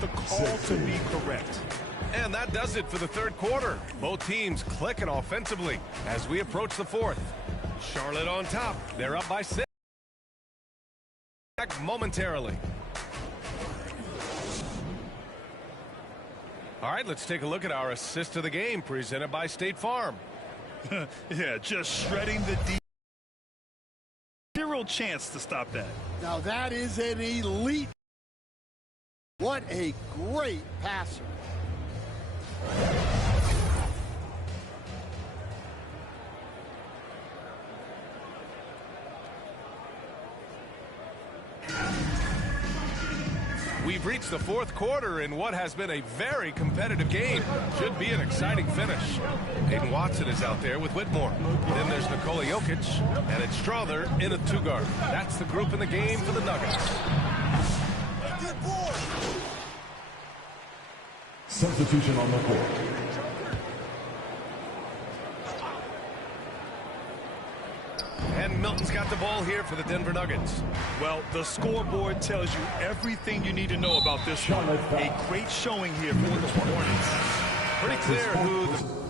the call to be correct. And that does it for the third quarter. Both teams clicking offensively as we approach the fourth. Charlotte on top. They're up by 6. Back momentarily. All right, let's take a look at our assist of the game presented by State Farm. Yeah, just shredding the D. Zero chance to stop that. Now that is an elite. What a great passer. We've reached the fourth quarter in what has been a very competitive game. Should be an exciting finish. Hayden Watson is out there with Whitmore. Then there's Nikola Jokic, and it's Strother in a two-guard. That's the group in the game for the Nuggets. Substitution on the court. And Milton's got the ball here for the Denver Nuggets. Well, the scoreboard tells you everything you need to know about this one. A great showing here for the Hornets. Pretty clear who the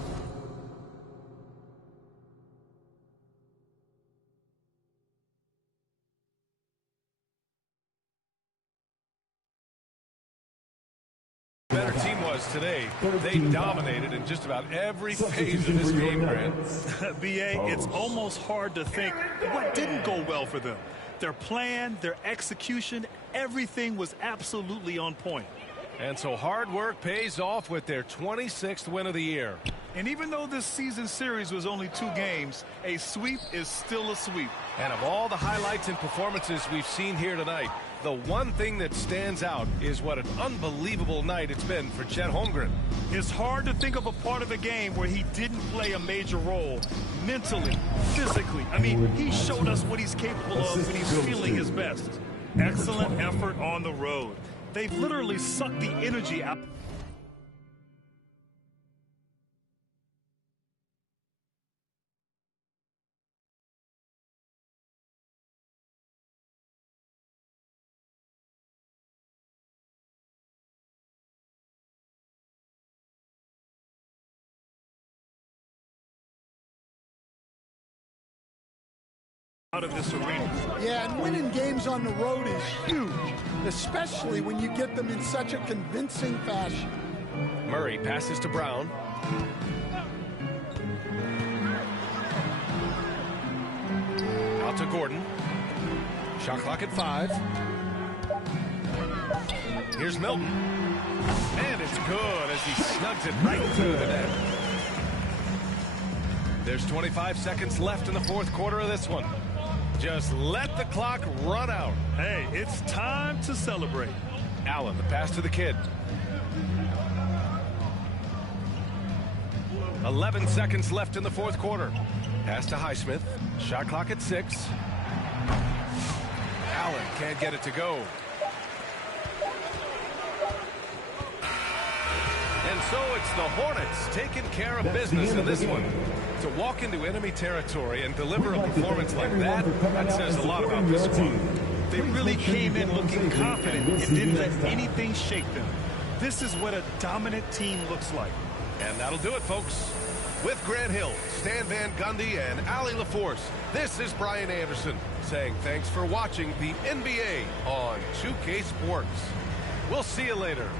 better team was today. They dominated in just about every phase of this game, Grant. BA, it's almost hard to think what didn't go well for them. Their plan, their execution, everything was absolutely on point. And so hard work pays off with their 26th win of the year. And even though this season series was only 2 games, a sweep is still a sweep. And of all the highlights and performances we've seen here tonight, the one thing that stands out is what an unbelievable night it's been for Chet Holmgren. It's hard to think of a part of the game where he didn't play a major role mentally, physically. I mean, he showed us what he's capable of when he's feeling his best. Excellent effort on the road. They've literally sucked the energy out. Out of this arena. Yeah, and winning games on the road is huge, especially when you get them in such a convincing fashion. Murray passes to Brown. Out to Gordon. Shot clock at 5. Here's Milton. And it's good as he snugs it right through the net. There's 25 seconds left in the fourth quarter of this one. Just let the clock run out. Hey, it's time to celebrate. Allen, the pass to the kid. 11 seconds left in the fourth quarter. Pass to Highsmith. Shot clock at 6. Allen can't get it to go. And so it's the Hornets taking care of business in this one. To walk into enemy territory and deliver a performance like that, that says a lot about this squad. They really came in looking confident and didn't let anything shake them. This is what a dominant team looks like. And that'll do it, folks. With Grant Hill, Stan Van Gundy, and Allie LaForce, this is Brian Anderson saying thanks for watching the NBA on 2K Sports. We'll see you later.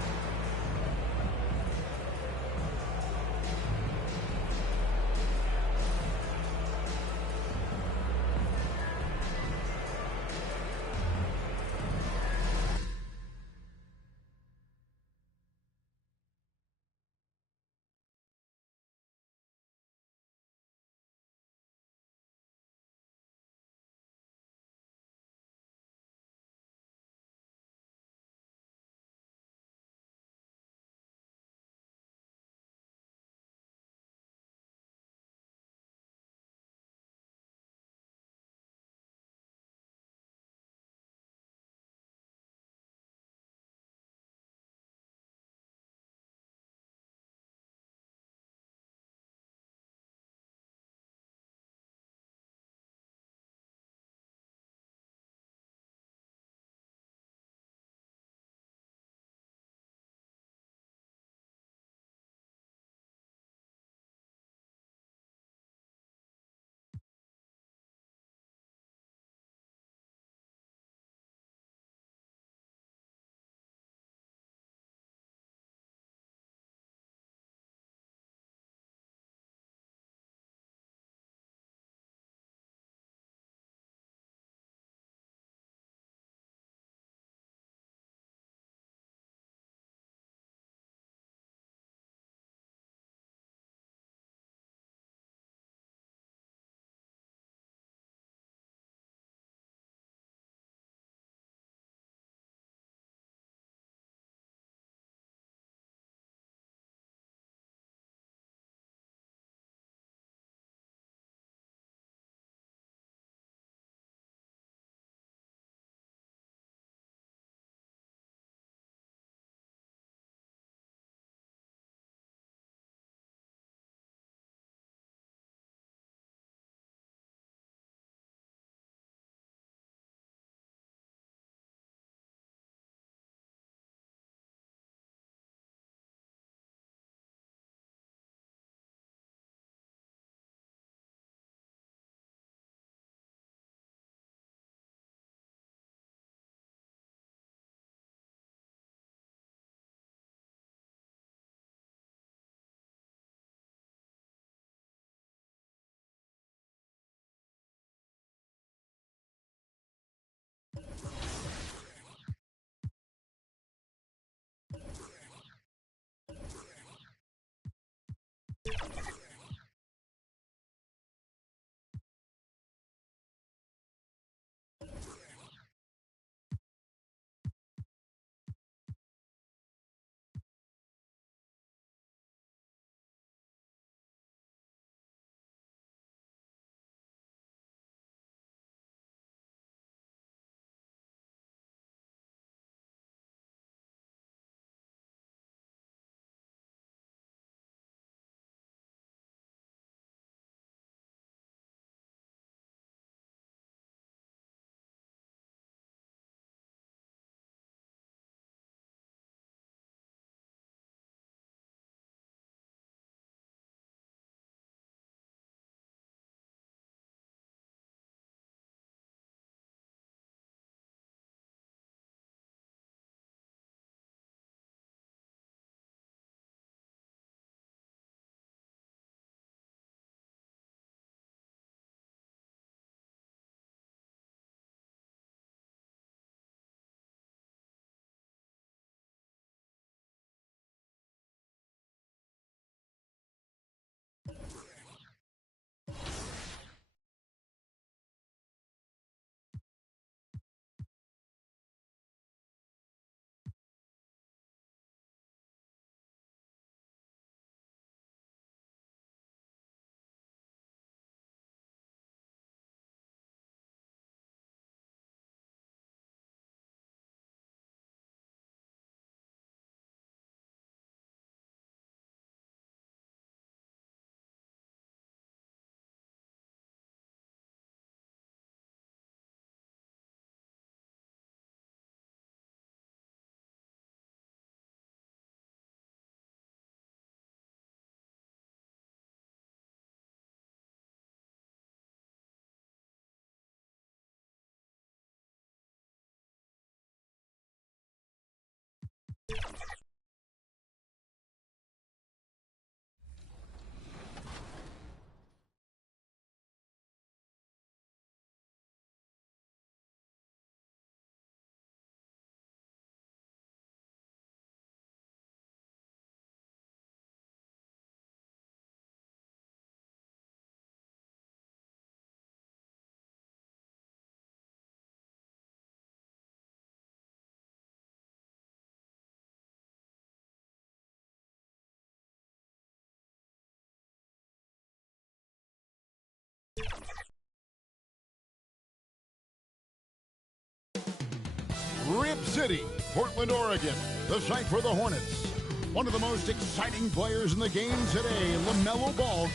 Rip City, Portland, Oregon, the site for the Hornets. One of the most exciting players in the game today, LaMelo Ball,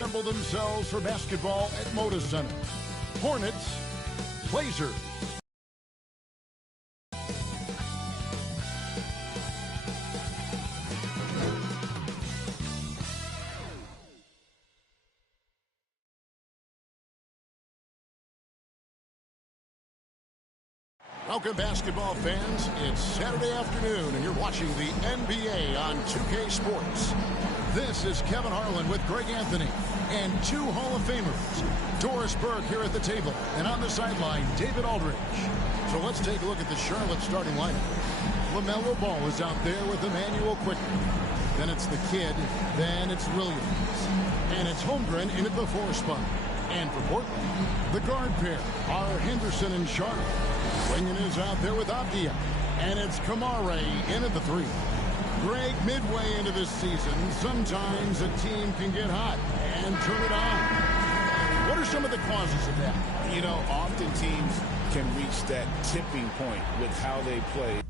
assemble themselves for basketball at Moda Center. Hornets, Blazers. Welcome, basketball fans. It's Saturday afternoon, and you're watching the NBA on 2K Sports. This is Kevin Harlan with Greg Anthony and two Hall of Famers, Doris Burke here at the table, and on the sideline, David Aldridge. So let's take a look at the Charlotte starting lineup. LaMelo Ball is out there with Emmanuel Quickly. Then it's the kid, then it's Williams. And it's Holmgren in at the 4 spot. And for Portland, the guard pair are Henderson and Sharp. Wingen is out there with Avdia. And it's Kamare in at the 3. Greg, midway into this season, sometimes a team can get hot and turn it on. What are some of the causes of that? You know, often teams can reach that tipping point with how they play.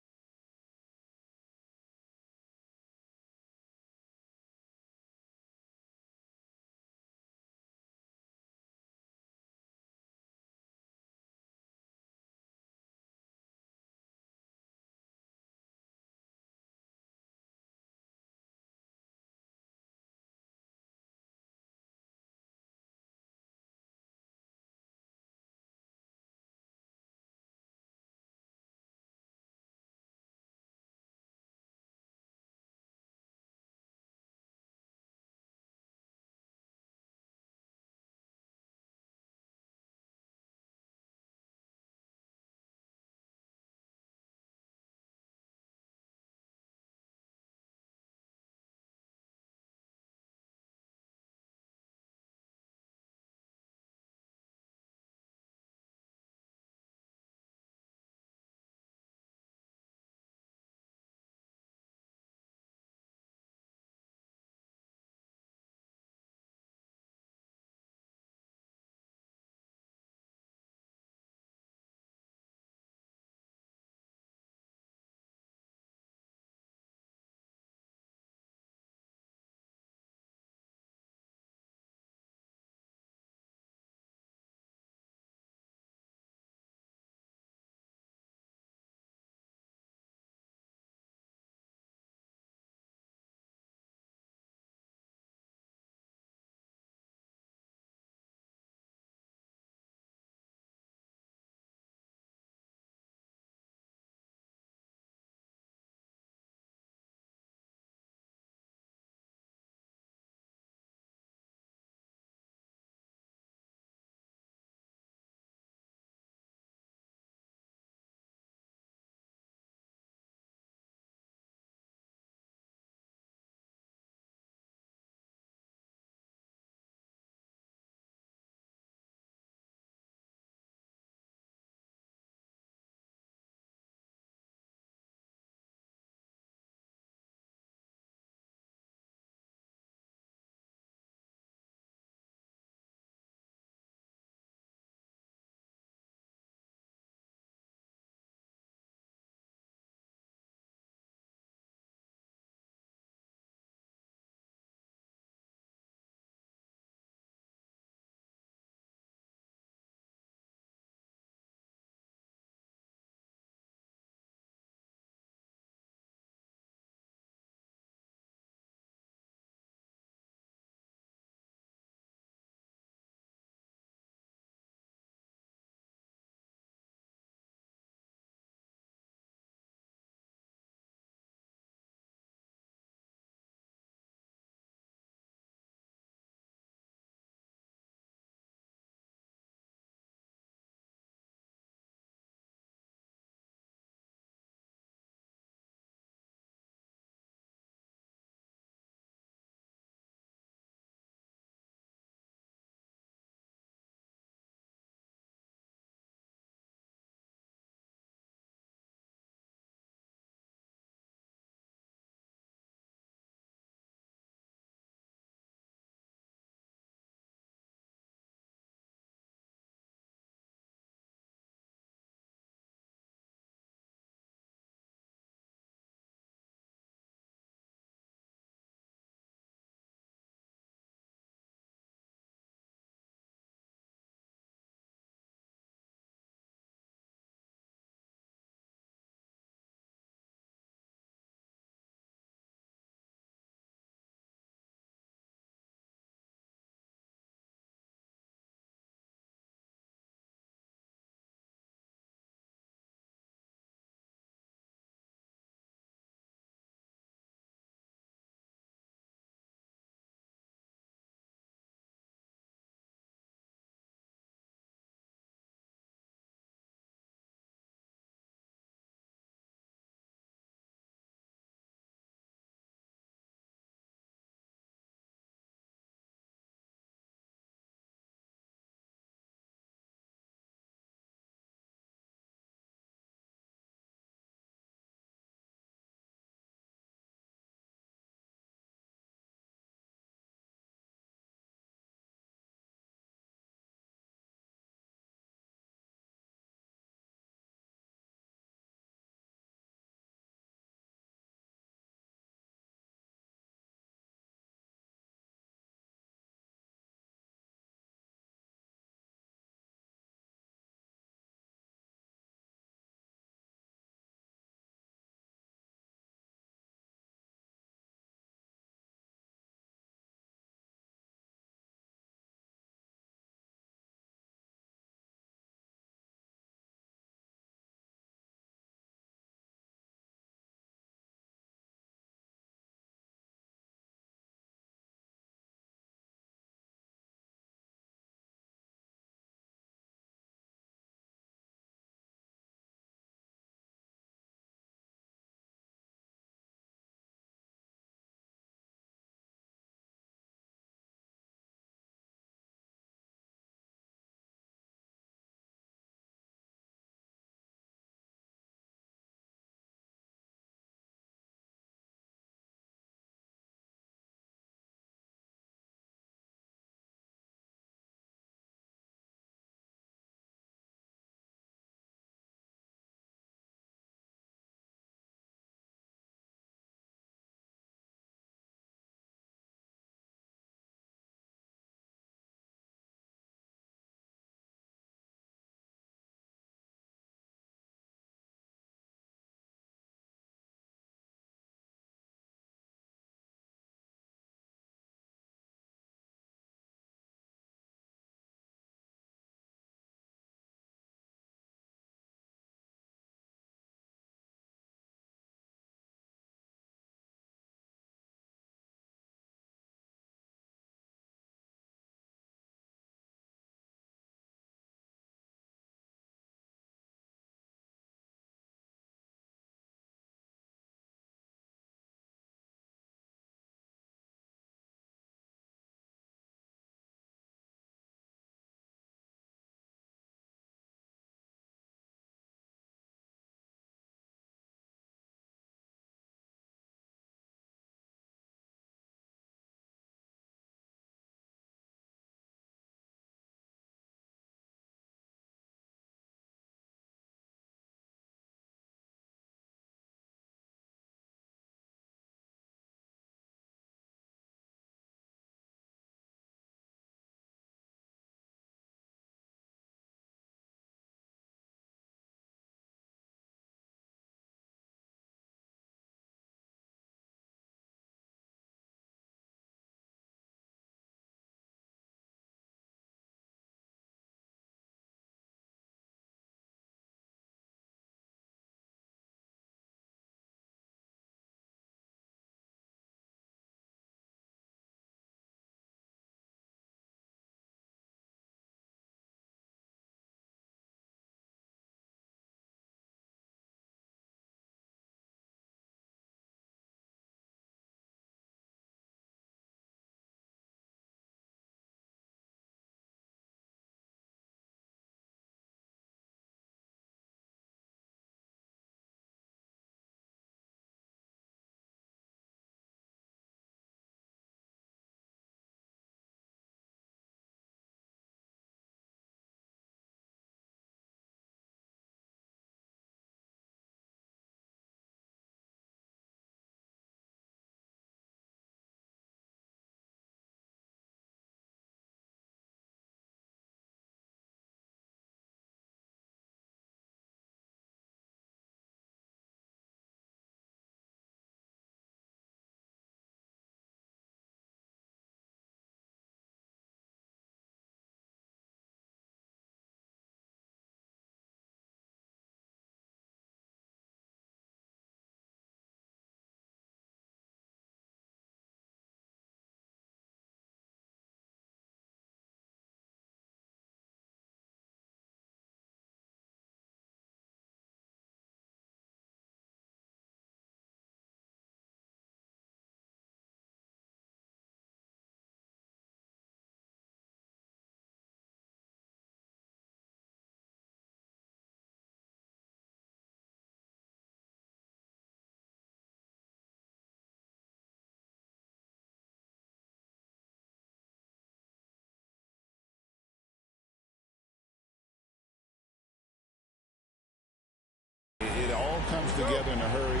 together in a hurry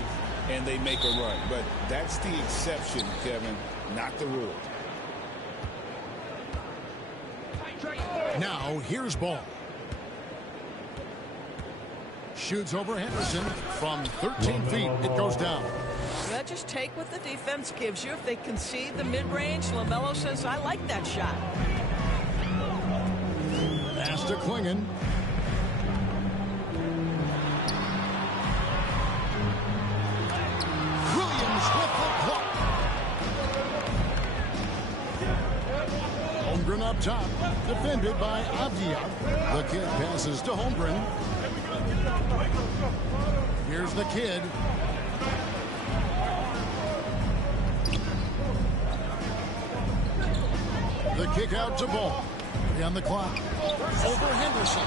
and they make a run. But that's the exception, Kevin, not the rule. Now, here's ball. Shoots over Henderson from 13 feet. It goes down. Yeah, just take what the defense gives you. If they concede the mid-range, LaMelo says, I like that shot. Pass to Klingon. Williams with the block. Holmgren up top. Defended by Avdiya. The kid passes to Holmgren. Here's the kid. The kick out to Ball. On the clock. Over Henderson.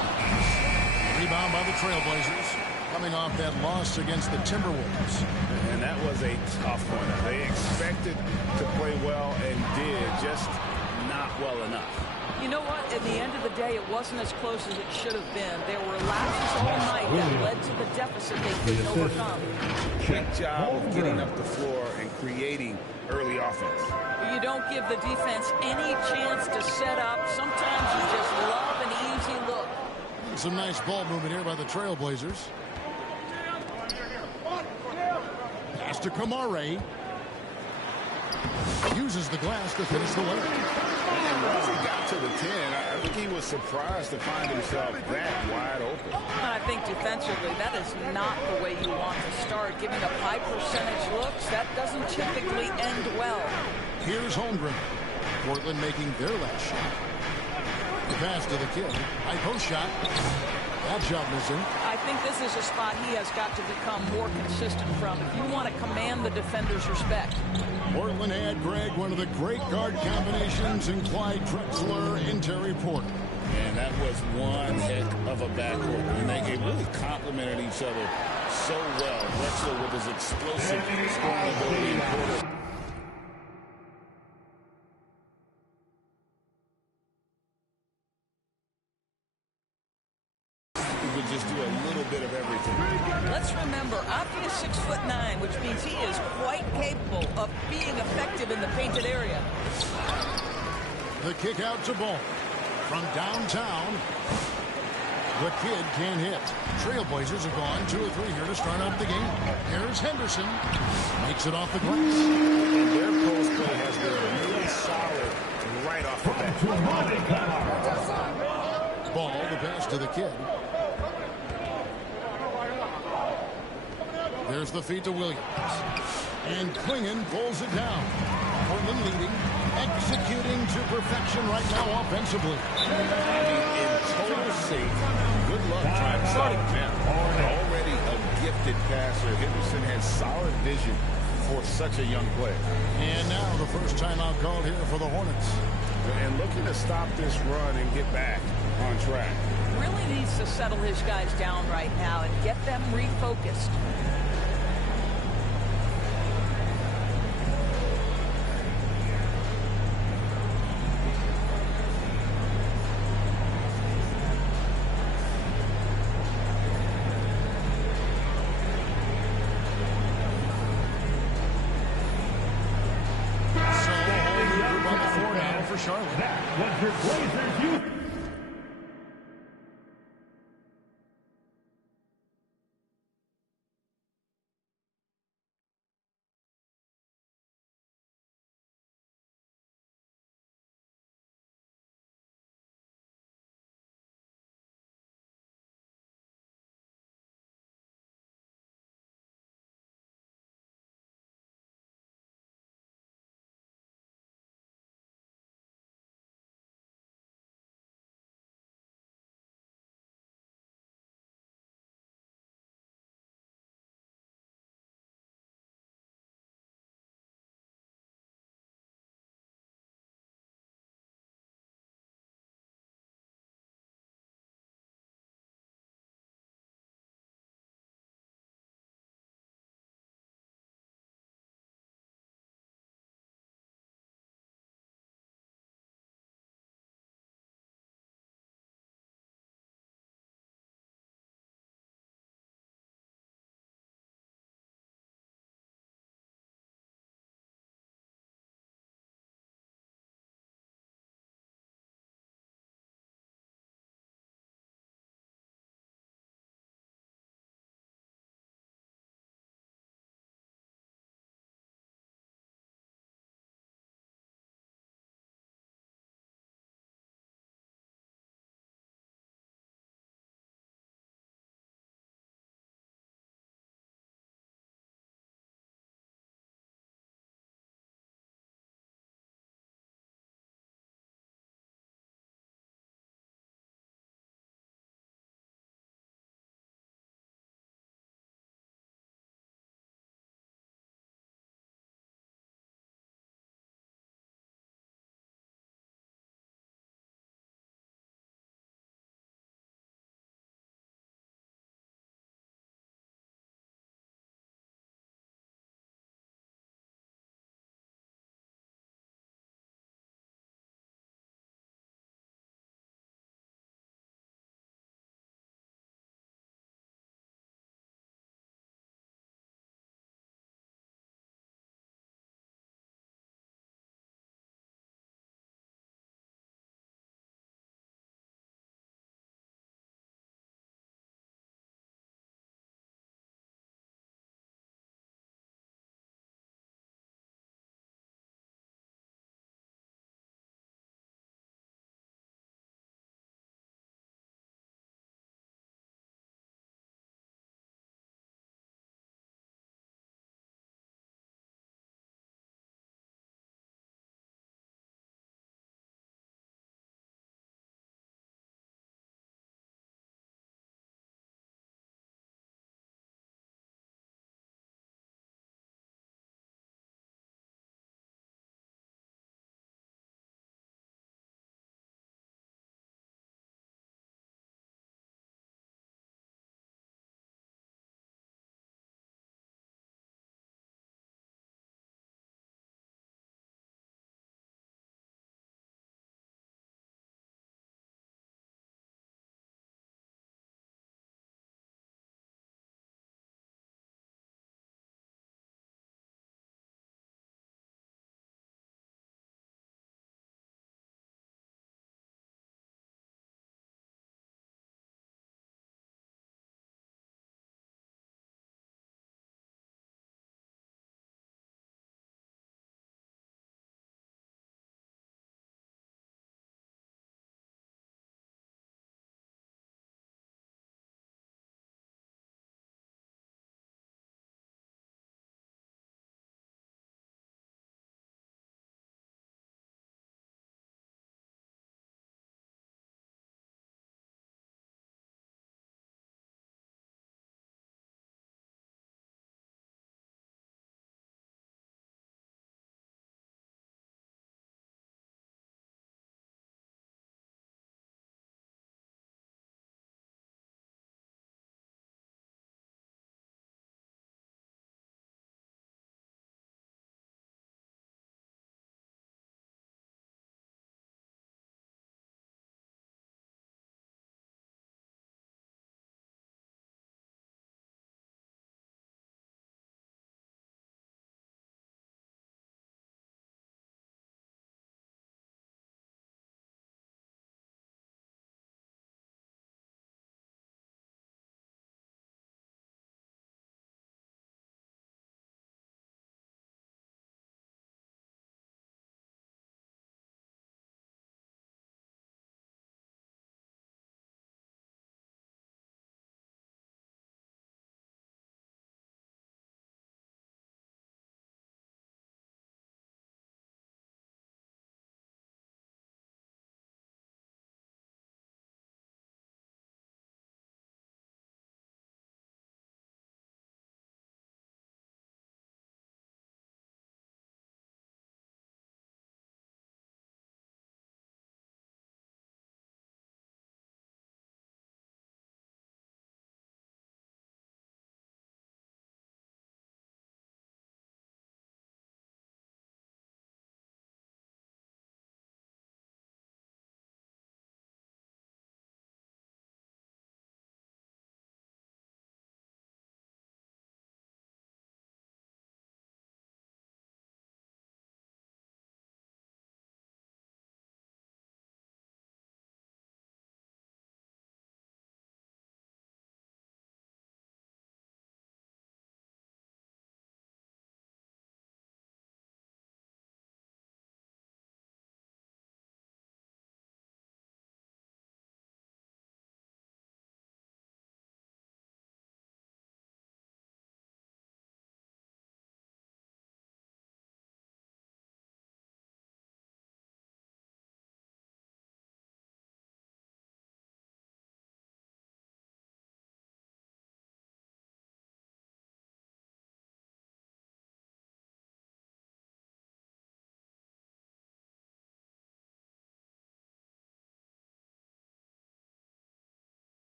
Rebound by the Trailblazers. Coming off that loss against the Timberwolves. And that was a tough one. They expected to play well and did, just not well enough. You know what? At the end of the day, it wasn't as close as it should have been. There were lapses all night that led to the deficit they couldn't overcome. Great job of getting up the floor and creating early offense. You don't give the defense any chance to set up. Sometimes you just love an easy look. Some nice ball movement here by the Trailblazers. Pass to Kamare. Uses the glass to finish the layup. And once he got to the 10, I think he was surprised to find himself that wide open. And I think defensively, that is not the way you want to start. Giving up high percentage looks, that doesn't typically end well. Here's Holmgren. Portland making their last shot. The pass to the kid. High post shot. That shot missing. I think this is a spot he has got to become more consistent from if you want to command the defender's respect. Portland had, Greg, one of the great guard combinations in Clyde Drexler and Terry Porter. And that was one heck of a backcourt. And they really complemented each other so well. Drexler with his explosive scoring ability and Porter. Would just do a little bit of everything. Let's remember, Avdiya is 6'9", which means he is quite capable of being effective in the painted area. The kick out to Ball. From downtown, the kid can't hit. Trailblazers have gone 2 or 3 here to start out the game. Here's Henderson. Makes it off the glass. And their post play has been really solid right off the bat. Ball, the pass to the kid. There's the feed to Williams. And Klingon pulls it down. Portland leading, executing to perfection right now offensively. In total sync. Good luck trying to start it now. Already a gifted passer. Henderson has solid vision for such a young player. And now the first timeout called here for the Hornets. And looking to stop this run and get back on track. Really needs to settle his guys down right now and get them refocused. Charlotte. That was your Blazers youth.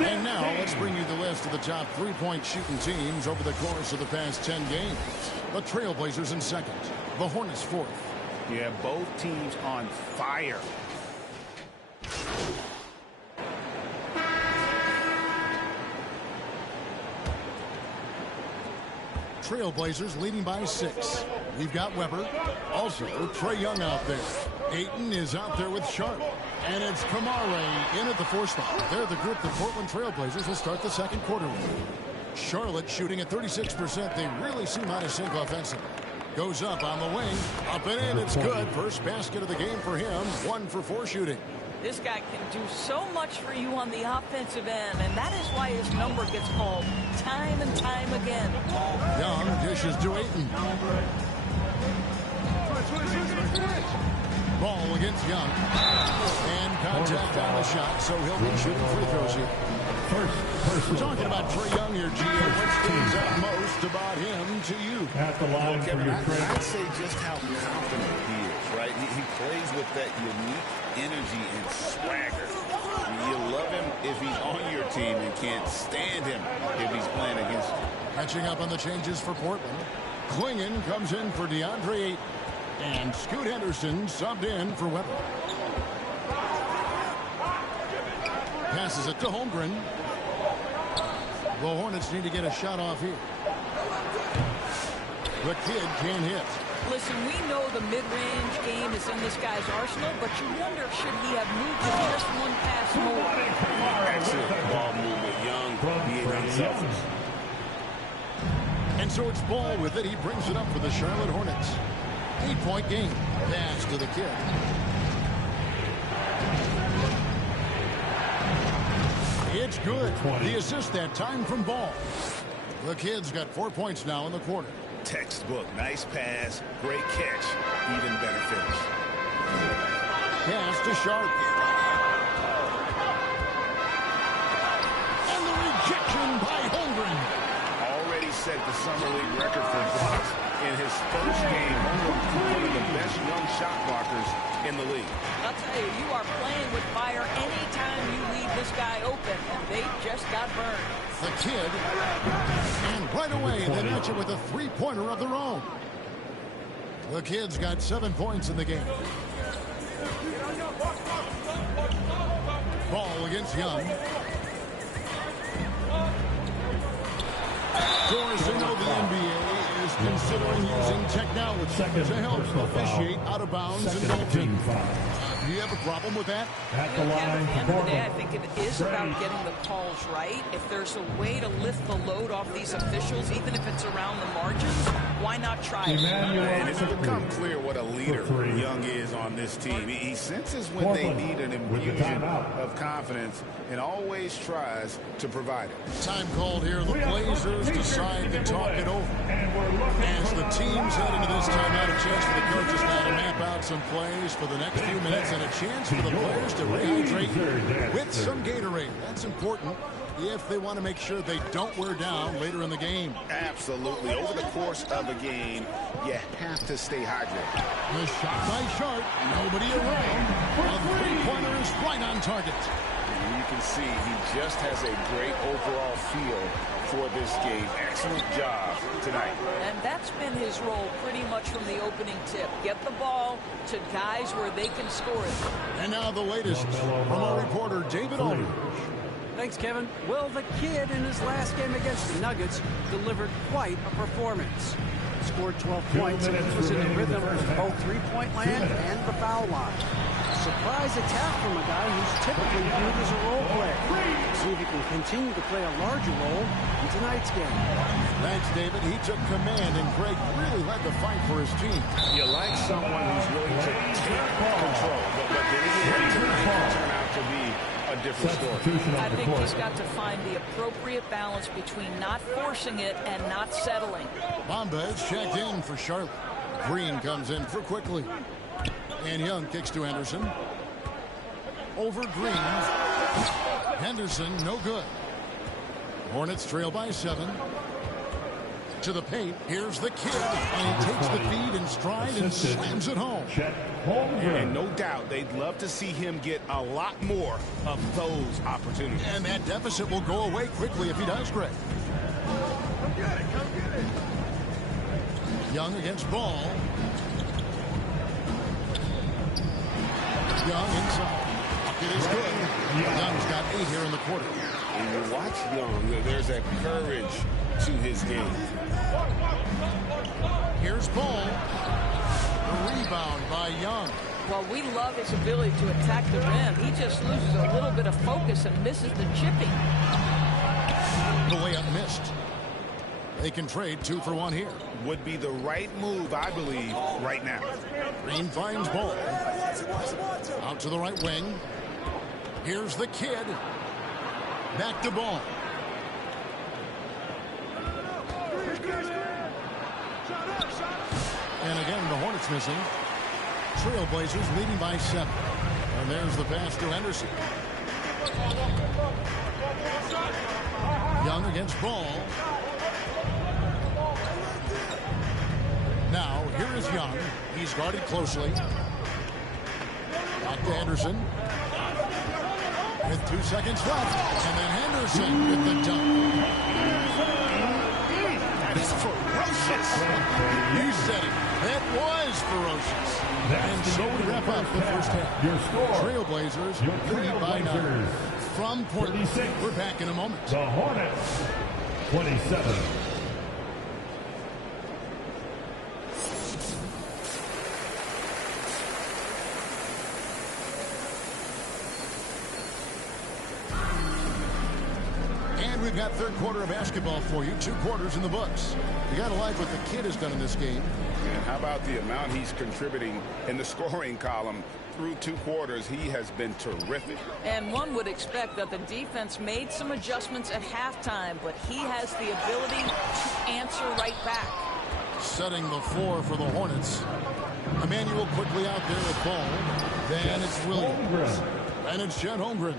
And now let's bring you the list of the top three-point shooting teams over the course of the past 10 games. The Trailblazers in second. The Hornets fourth. Yeah, both teams on fire. Trailblazers leading by 6. We've got Weber. Also, Trae Young out there. Ayton is out there with Sharp. And it's Kamare in at the 4 spot. They're the group the Portland Trailblazers will start the second quarter with. Charlotte shooting at 36%. They really seem out of sync offensively. Goes up on the wing. Up and in. It's good. First basket of the game for him. 1 for 4 shooting. This guy can do so much for you on the offensive end, and that is why his number gets called time and time again. Young dishes to Ayton. Ball against Young. And contact on the shot, so he'll be shooting free throws here. We're talking about Trae Young here, Gio. What stands out most about him to you? At the line for your trade. I'd say just how confident he is, right? He plays with that unique energy and swagger. You love him if he's on your team and can't stand him if he's playing against you. Catching up on the changes for Portland. Klingon comes in for DeAndre Ayton. And Scoot Henderson subbed in for Weber. Passes it to Holmgren. The Hornets need to get a shot off here. The kid can't hit. Listen, we know the mid-range game is in this guy's arsenal, but you wonder, should he have moved to just one pass more? Excellent ball movement. Young, being unselfish. And so it's Ball with it. He brings it up for the Charlotte Hornets. 8-point game. Pass to the kid. It's good. The assist that time from Ball. The kid's got 4 points now in the quarter. Textbook. Nice pass. Great catch. Even better finish. Pass to Sharp. And the rejection by Holmgren. Already set the Summer League record for blocks in his first game. One of the best young shot blockers in the league. I'll tell you, you are playing with fire anytime you leave this guy open, and they just got burned. The kid, and right away they match it with a three-pointer of their own. The kid's got 7 points in the game. Ball against Young. Doors to know the NBA is considering using technology to help officiate out of bounds and goal team. Do you have a problem with that? At the line At the end of the day, I for think it is about getting the calls right. If there's a way to lift the load off these officials, even if it's around the margins, why not try it? And it's become clear what a leader Young is on this team. He senses when they need an infusion of confidence and always tries to provide it. Time called here. The Blazers decide to talk it over. As the teams head into this timeout, a chance for the coaches now to map out some plays for the next few minutes and a chance for the players to rehydrate with some Gatorade. That's important if they want to make sure they don't wear down later in the game. Absolutely. Over the course of a game, you have to stay hydrated. The shot by Sharp. Nobody around. The three-pointer is right on target. And you can see he just has a great overall feel for this game. Excellent job tonight. And that's been his role pretty much from the opening tip. Get the ball to guys where they can score it. And now the latest from our reporter, David Aldridge. Thanks, Kevin. Well, the kid in his last game against the Nuggets delivered quite a performance. Scored 12 points and was in the rhythm of both three-point land and the foul line. Surprise attack from a guy who's typically viewed as a role player. See if he can continue to play a larger role in tonight's game. Thanks, David. He took command, and Greg really led the fight for his team. You like someone who's willing to take control, but then again, tonight can turn out to be a different story. I think he's got to find the appropriate balance between not forcing it and not settling. Bamba is checked in for Charlotte. Green comes in for Quickly. And Young kicks to Henderson. Over Green. Henderson, no good. Hornets trail by 7. To the paint. Here's the kid. And he takes the feed in stride and slams it home. And no doubt they'd love to see him get a lot more of those opportunities. And that deficit will go away quickly if he does, Greg. Come get it. Come get it. Young against Ball. Young inside. It is good. Young's got 8 here in the quarter. And you watch Young, there's a courage to his game. Here's Ball. The rebound by Young. Well, we love his ability to attack the rim. He just loses a little bit of focus and misses the chipping. The layup missed. They can trade 2 for 1 here. Would be the right move, I believe, right now. Green finds Ball. Out to the right wing. Here's the kid. Back to Ball. And again, the Hornets missing. Trailblazers leading by 7. And there's the pass to Henderson. Young against Ball. Now, here is Young. He's guarded closely. Back to Henderson. With 2 seconds left. And then Henderson with the dunk. That is ferocious. You said it. That was ferocious. And so we wrap up the first half. Your score. Trailblazers lead by 9. From Portland, we're back in a moment. The Hornets, 27. And we've got third quarter of basketball for you. 2 quarters in the books. You got to like what the kid has done in this game. And how about the amount he's contributing in the scoring column? Through 2 quarters, he has been terrific. And one would expect that the defense made some adjustments at halftime, but he has the ability to answer right back. Setting the floor for the Hornets. Emmanuel quickly out there with ball. Then it's Williams. And it's Chet Holmgren.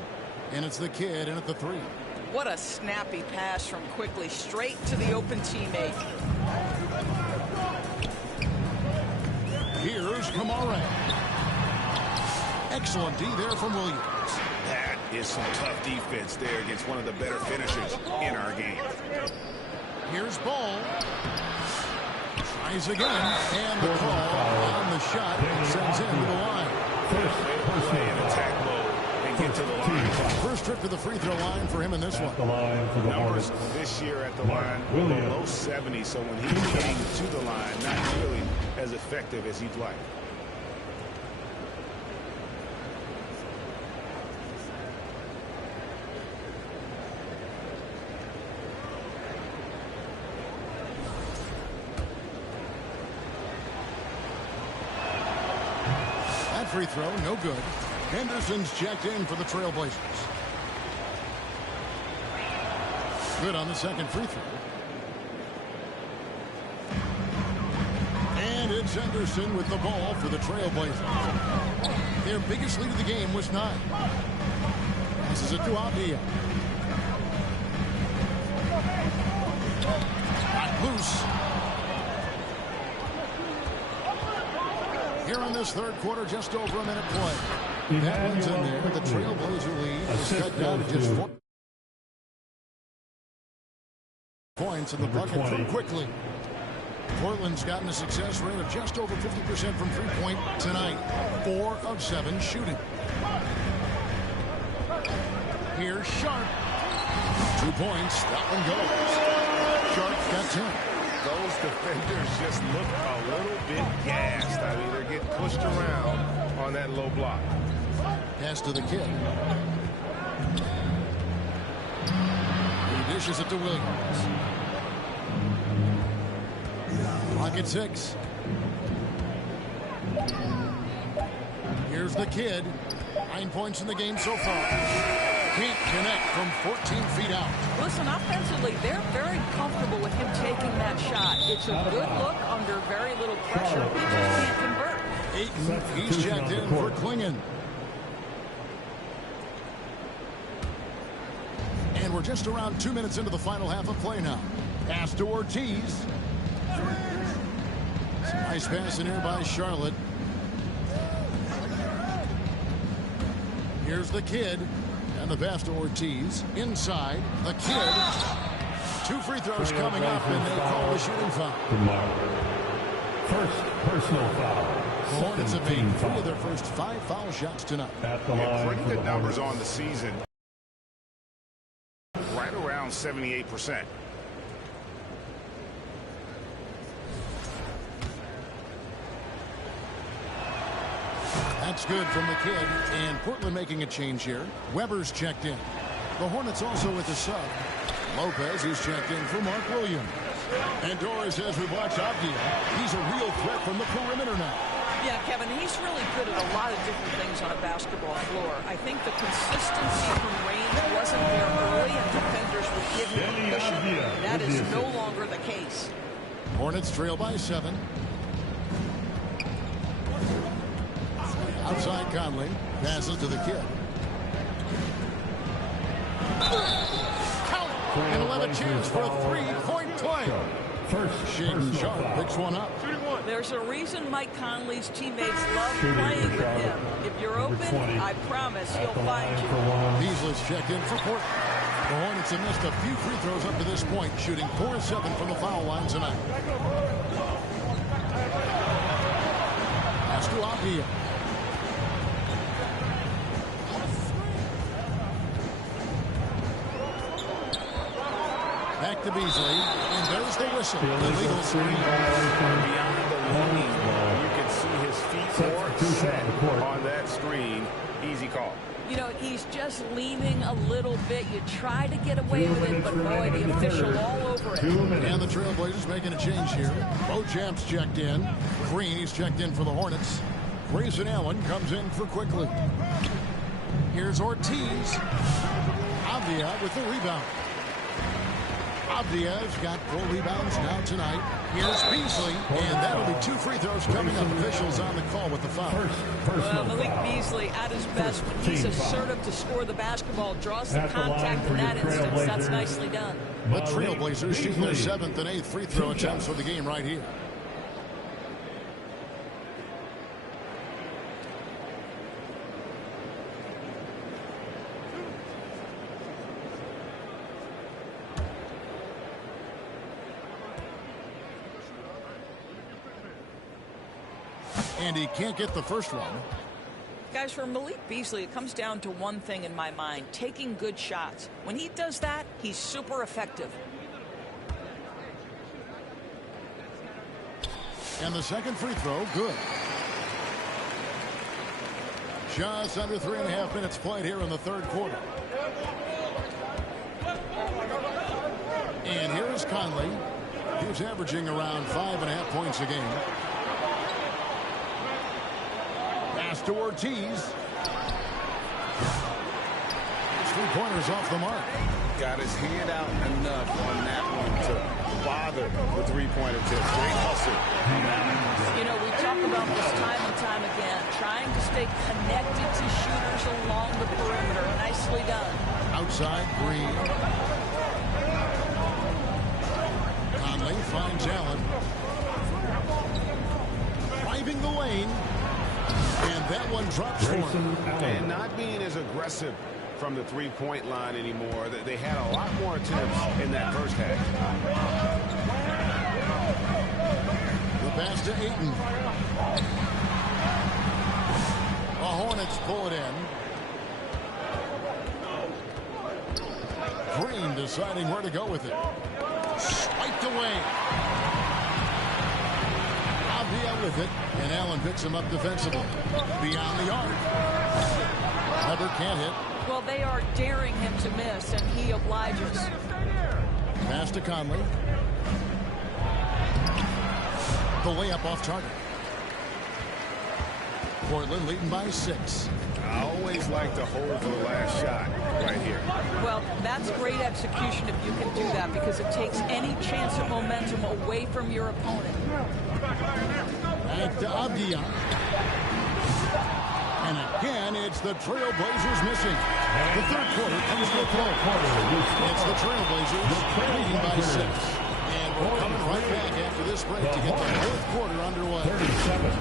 And it's the kid in at the 3. What a snappy pass from Quickly straight to the open teammate. Here's Kamara. Excellent D there from Williams. That is some tough defense there against one of the better finishers in our game. Here's Ball. Tries again. And the call on the shot sends him to the line. Play in attack mode and get to the line. First trip to the free throw line for him in this one. The line for the Numbers Hornets. this year at the line below 70, so when he's getting to the line, not really as effective as he'd like. That free throw, no good. Henderson's checked in for the Trailblazers. Good on the second free throw. And it's Henderson with the ball for the Trailblazers. Their biggest lead of the game was 9. This is a Duabia. Loose. Here on this third quarter, just over a minute play. That one's in there. The Trailblazer lead is cut down to just 4 points, and the bucket through quickly. Portland's gotten a success rate of just over 50% from three-point tonight. 4 of 7 shooting. Here's Sharp. 2 points. That one goes. Sharp's got 10. Those defenders just look a little bit gassed. I mean, they're getting pushed around on that low block. Pass to the kid. He dishes it to Williams. Clock at 6. Here's the kid. 9 points in the game so far. Can't connect from 14 feet out. Listen, offensively, they're very comfortable with him taking that shot. It's a good look under very little pressure. He just can't convert. Ayton, he's checked in for Klingon. And we're just around 2 minutes into the final half of play now. Pass to Ortiz. Nice pass in here by Charlotte. Here's the kid. And the pass to Ortiz. Inside. The kid. 2 free throws coming up, and they call the shooting foul. First personal foul. The Hornets have made 3 of their first 5 foul shots tonight. At the line Pretty for the good numbers Hornets. on the season. Right around 78%. That's good from the kid. And Portland making a change here. Weber's checked in. The Hornets also with the sub. Lopez is checked in for Mark Williams. And Doris says we watch Avdia. He's a real threat from the perimeter now. Yeah, Kevin, he's really good at a lot of different things on a basketball floor. I think the consistency from range wasn't there early, and defenders would give him a cushion. That is no longer the case. Hornets trail by 7. Outside Conley. Passes to the kid. Count! And he'll have a chance for a 3-point play. First Shaden Sharp picks one up. There's a reason Mike Conley's teammates love playing with him. If you're open, I promise he'll find you. Beasley's checked in for Portland. The Hornets have missed a few free throws up to this point, shooting 4-7 from the foul line tonight. Pass to Avdia. Back to Beasley, and there's the whistle. Illegal screen. Beyond the leaning, you can see his feet more set on that screen. Easy call. You know, he's just leaning a little bit. You try to get away with it, but boy, the official all over it. And the Trailblazers making a change here. Beauchamp's checked in. Green, he's checked in for the Hornets. Grayson Allen comes in for Quickly. Here's Ortiz. Avdia with the rebound. Avdia's got 4 rebounds now tonight. Here's Beasley, and that'll be 2 free throws coming up. Officials on the call with the foul. Malik Beasley at his best when he's assertive to score the basketball, draws the contact in that instance. That's nicely done. The Trailblazers shooting their 7th and 8th free throw attempts for the game right here. And he can't get the first one. Guys, for Malik Beasley, it comes down to one thing in my mind, taking good shots. When he does that, he's super effective. And the second free throw, good. Just under 3.5 minutes played here in the 3rd quarter. And here's Conley. He's averaging around 5.5 points a game. Pass to Ortiz. His 3-pointers off the mark. Got his hand out enough on that one to bother the 3-point attempt. Great hustle on that one. You know, we talk about this time and time again, trying to stay connected to shooters along the perimeter. Nicely done. Outside, Green. Conley finds Allen. Driving the lane. And that one drops for him. And not being as aggressive from the 3-point line anymore. They had a lot more attempts in that first half. The pass to Ayton. The Hornets pull it in. Green deciding where to go with it. Swiped away. Avdia with it. And Allen picks him up defensively. Beyond the arc. Weber can't hit. Well, they are daring him to miss, and he obliges. Pass to Conley. The layup off target. Portland leading by 6. I always like to hold for the last shot right here. Well, that's great execution if you can do that, because it takes any chance of momentum away from your opponent. Back to Avdia. And again, it's the Trailblazers missing. The 3rd quarter comes to a close. It's the Trailblazers leading by 6. We're coming right back after this break to get the fourth quarter underway. 37.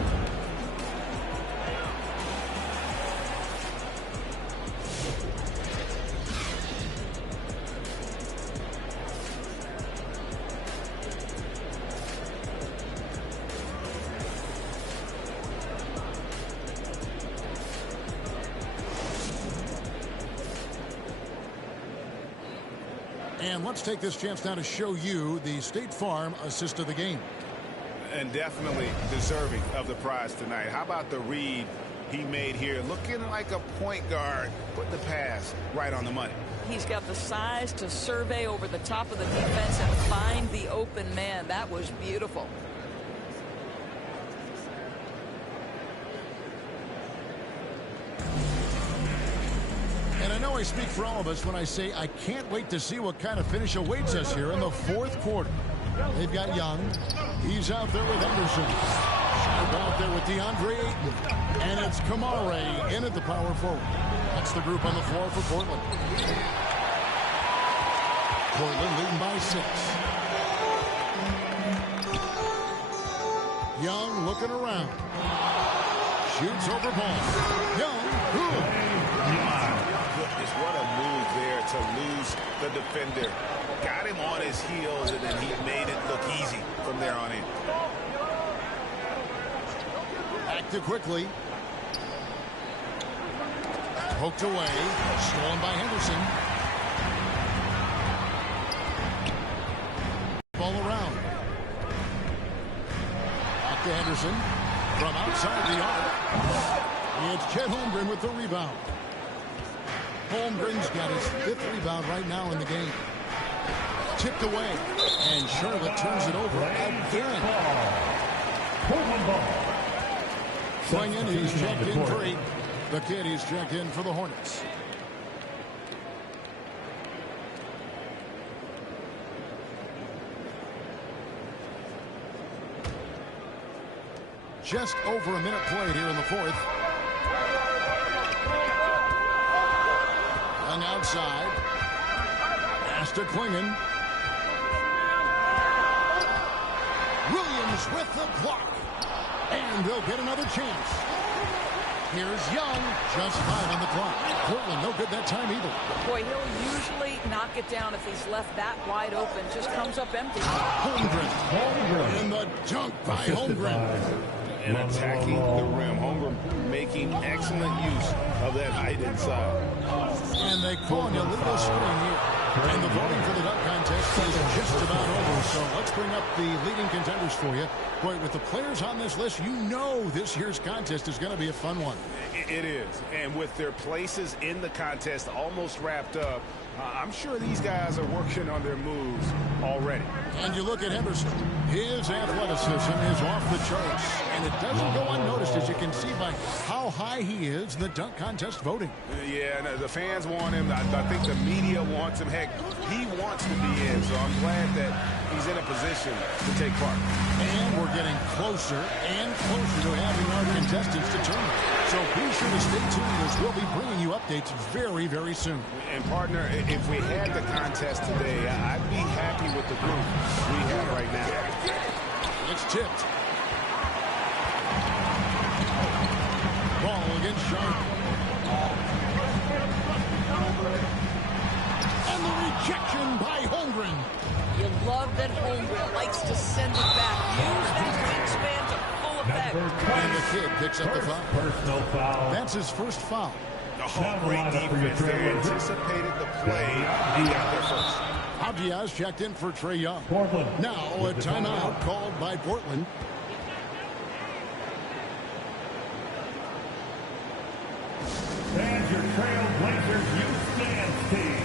And let's take this chance now to show you the State Farm assist of the game. And definitely deserving of the prize tonight. How about the read he made here? Looking like a point guard. Put the pass right on the money. He's got the size to survey over the top of the defense and find the open man. That was beautiful. And I know I speak for all of us when I say I can't wait to see what kind of finish awaits us here in the fourth quarter. They've got Young. He's out there with Henderson. Sharp out there with DeAndre Ayton. And it's Kamare in at the power forward. That's the group on the floor for Portland. Portland leading by 6. Young looking around. Shoots over ball. Young. Good. Goodness, what a move there to lose the defender. Got him on his heels, and then he made it look easy from there on in. Active quickly. Poked away. Stolen by Henderson. Ball around. Back to Henderson. From outside the arc. It's Chet Holmgren with the rebound. Holmgren's got his 5th rebound right now in the game. Tipped away. And Charlotte turns it over again. Going in, he's checked in for 8. The kid, he's checked in for the Hornets. Just over a minute played here in the fourth. Young outside. Pass to Klingon. Williams with the block. And they'll get another chance. Here's Young. Just 5 on the clock. Portland no good that time either. Boy, he'll usually knock it down if he's left that wide open. Just comes up empty. Holmgren. And the dunk by Holmgren. And attacking the rim. Holmgren making excellent use of that height inside. And they call an illegal screen here. And the voting for the dunk contest is just about over. So let's bring up the leading contenders for you. Boy, with the players on this list, you know this year's contest is going to be a fun one. It is. And with their places in the contest almost wrapped up, I'm sure these guys are working on their moves already. And you look at Henderson. His athleticism is off the charts. And it doesn't go unnoticed, as you can see by how high he is in the dunk contest voting. Yeah, the fans want him. I think the media wants him. Heck, he wants to be in. So I'm glad that he's in a position to take part. And we're getting closer and closer to having our contestants determined. So be sure to stay tuned, as we'll be bringing you updates very, very soon. And partner, if we had the contest today, I'd be happy with the group we have right now. It's tipped. Ball against Sharp. And the rejection by Holmgren. You love that Holmgren likes to send it back. Use that wingspan to full effect. And the kid picks up the foul. Personal foul. That's his first foul. Oh, great defense. They anticipated the play and got there first. Diaz checked in for Trae Young. Portland. Now a timeout called by Portland. There's your Trailblazers Youth Dance Team.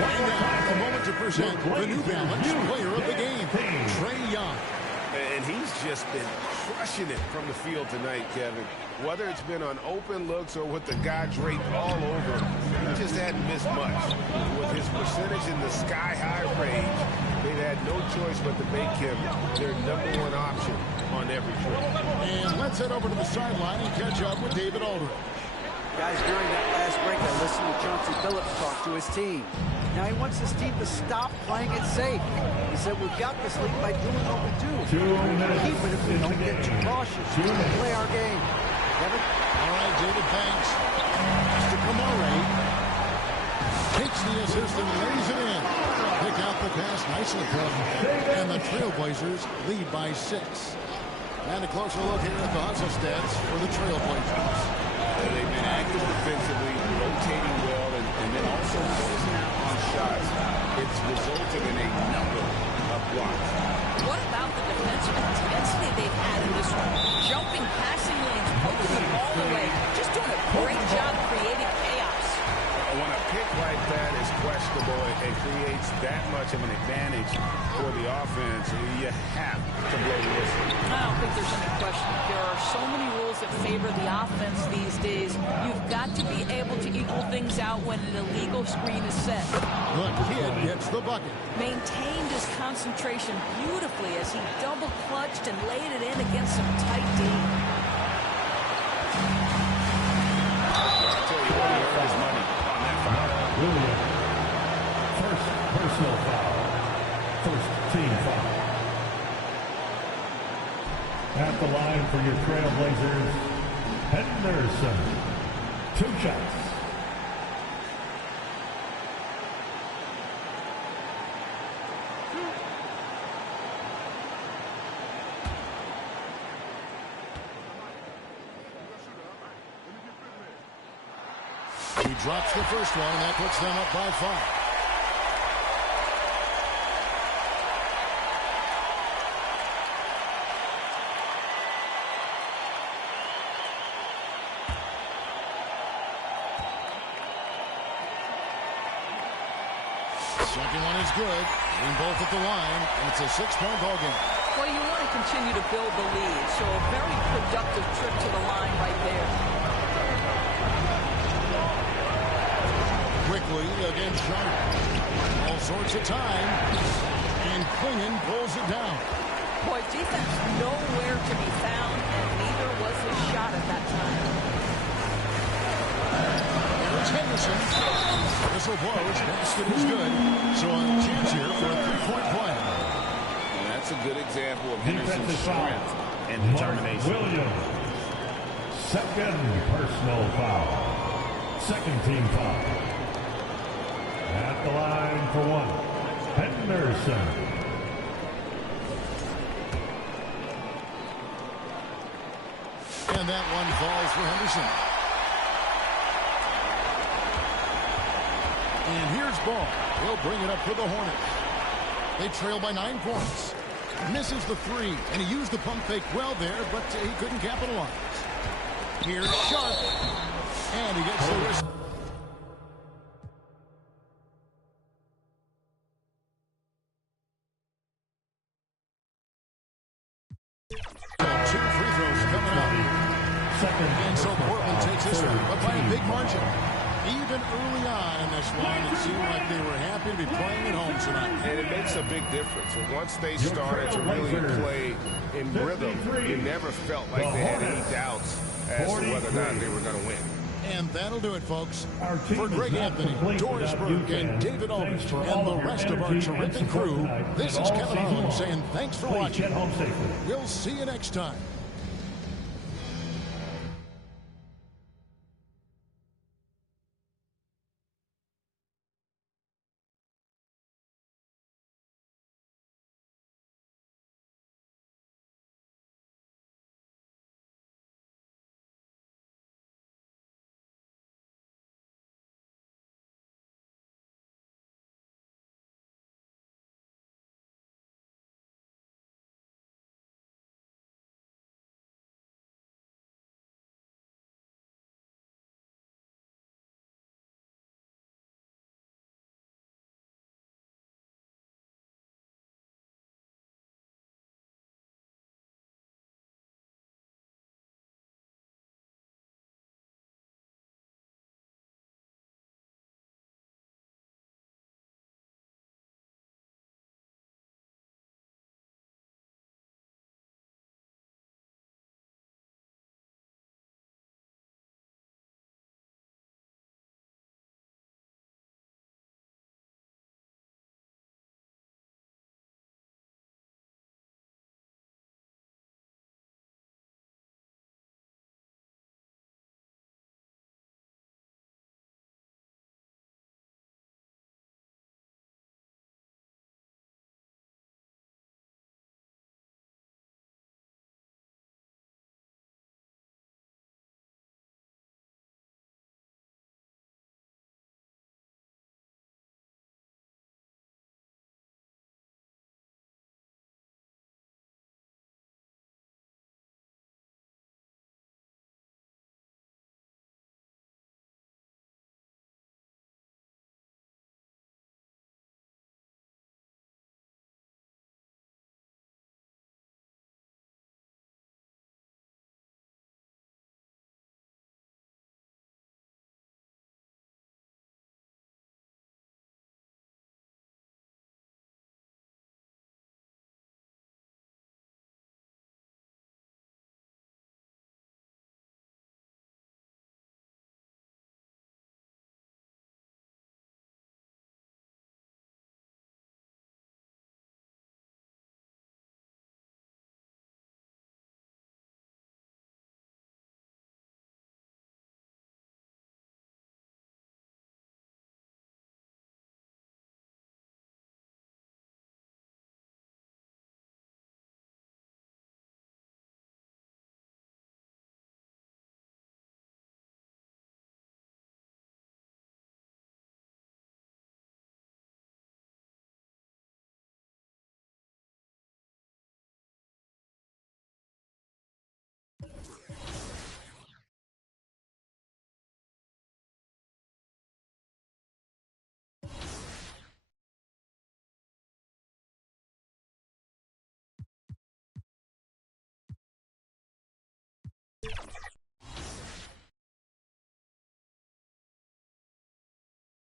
And now, a moment to present the New Balance player of the game, Trae Young. And he's just been crushing it from the field tonight, Kevin. Whether it's been on open looks or with the guy draped all over, he just hadn't missed much. With his percentage in the sky-high range, they've had no choice but to make him their #1 option on every trip. And let's head over to the sideline and catch up with David Aldridge. Guys, during that last break, I listened to Chauncey Billups talk to his team. Now he wants his team to stop playing it safe. He said, we've got this lead by doing what we do. Keep it if we don't get too cautious. Play our game. Kevin? All right, David, thanks. Mr. Kamare takes the assist and lays it in. Pick out the pass nicely, Kevin. And the Trailblazers lead by 6. And a closer look here at the hustle stats for the Trailblazers. They've been active defensively, rotating well, and then also closing out on shots. It's resulted in a number of blocks. What about the defensive intensity they've had in this one? Jumping passing lanes, poking the ball away, just doing a great job creating chaos. When a pick like that is questionable and creates that much of an advantage for the offense, you have to blow the whistle. I don't think there's any question. There are so many rules that favor the offense these days. You've got to be able to equal things out when an illegal screen is set. The kid gets the bucket. Maintained his concentration beautifully as he double clutched and laid it in against some tight D. I'll tell you what, he earned his money on that foul. Williams. First personal foul. First team foul. At the line for your Trailblazers, Henderson. 2 shots. He drops the first one, and that puts them up by 5. Second one is good. Getting both at the line, and it's a 6-point ball game. Well, you want to continue to build the lead, so a very productive trip to the line right there. Quickly against Sharp. All sorts of time. And Klingon pulls it down. Boy, defense nowhere to be found, and neither was his shot at that time. There's Henderson. Whistle blows. Basket is good. So a chance here for a 3-point play. And that's a good example of Henderson's strength and determination. Williams. Second personal foul. Second team foul. At the line for 1. Henderson. And that one falls for Henderson. And here's Ball. He'll bring it up for the Hornets. They trail by 9 points. Misses the 3, and he used the pump fake well there, but he couldn't capitalize. Here's Sharp. And he gets the wrist. And so Portland takes this one, but by a big margin. Even early on in this one, it seemed like they were happy to be playing at home tonight. And it makes a big difference. Once they started to really play in rhythm, you never felt like they had any doubts as to whether or not they were going to win. And that'll do it, folks. For Greg Anthony, Doris Burke, and David Aldridge, and the rest of our terrific crew, this is Kevin Harlan saying thanks for watching. We'll see you next time.